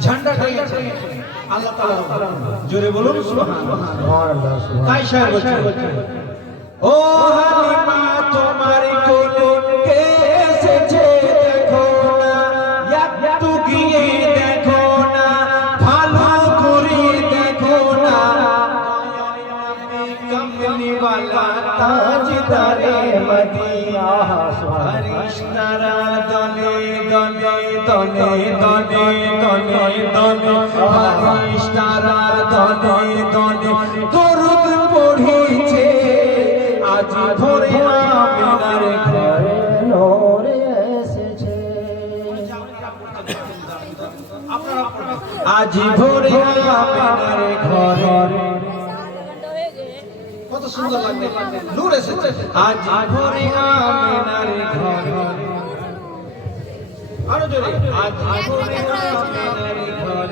ঝান্ডা দিয়েছে আল্লাহ তাআলা জোরে বলুন সুবহানাল্লাহ। তাই সাহেব ও হালিমা তোমার কোলে কে এসেছে দেখো না। একটু গিয়ে দেখো না ভালো করে দেখো না। কমলি वाला তাজদারে মদিনা। ফরিশতারা দলে দলে দলে দলে দলে দলে আজ ভোরে আমিনার ঘরে নূর এসেছে। আজ ভোরে আমিনার ঘরে। কত সুন্দর লাগবে। নূর এসেছে। আজ ভোরে আমিনার ঘরে। আরও জোরে। আজ ভোরে আমিনার ঘরে।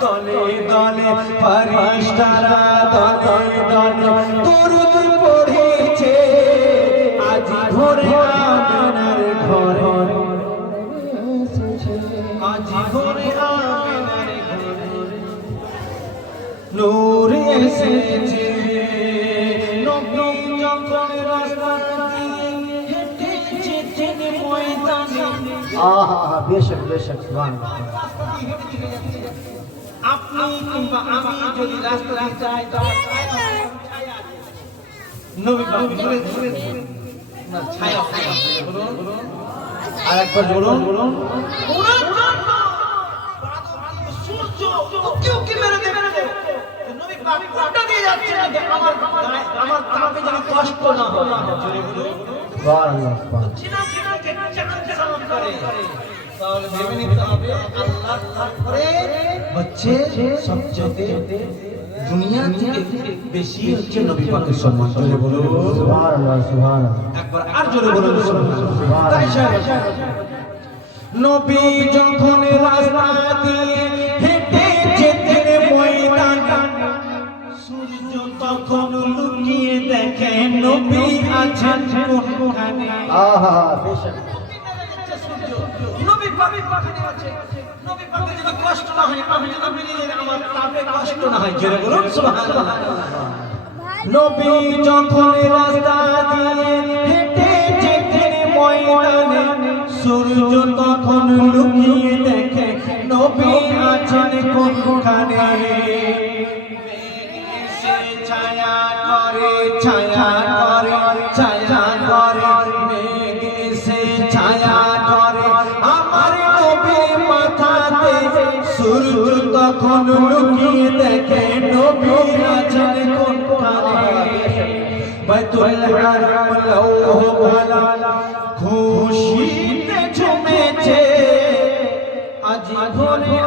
দলে দলে ফরিস্তারা দলে দলে। দরুদ পড়েছে আজ ভোরে আমিনার ঘরে। আজ ভোরে আমিনার ঘরে। নূর এসেছে আহা বেশক বেশক আপনি কিংবা আমি যদি রাস্তা যাই নবী ছায়া ছায়া বলুন। আর একবার বলুন। বলুন। সূর্য উকি উকি মেরে দেবে? নবী পাক কোনটা দিয়ে যাচ্ছে আমার আমার তাপে যেন কষ্ট না হয়। সুবহানাল্লাহ সুবহানাল্লাহ। করে তাহলে ভেবে নিতে হবে আল্লাহ তারপরে হচ্ছে সবচেয়ে দুনিয়া থেকে বেশি হচ্ছে নবী পাকের সম্মান জোরে বলুন সুবহানাল্লাহ সুবহানাল্লাহ একবার আর জোরে বলুন সুবহানাল্লাহ। তাই নবী যখন রাস্তা দিয়ে হেঁটে যেতেন ময়দানে সূর্য তখন লুকিয়ে দেখে নবী আছেন কোনখানে আহা বেশক নবী পাকের পাখানে আছে। নবী পাকের যেন কষ্ট না হয় আমি যেন নিজের আমার তাপে কষ্ট না হয়। জোরে বলুন সুবহানাল্লাহ। নবী যখন রাস্তা দিয়ে হেঁটে যেতেন ময়দানে সূর্য তখন লুকিয়ে দেখে নবী আছেন কোনখানে? ছায়া করে ছায়া করে ছায়া সূর্য তখন লুকিয়ে দেখে নবী আছেন কোনখানে বাইতুল হারাম লৌহ ভালা খুশিতে ঝুমেছে। আজ ভোরে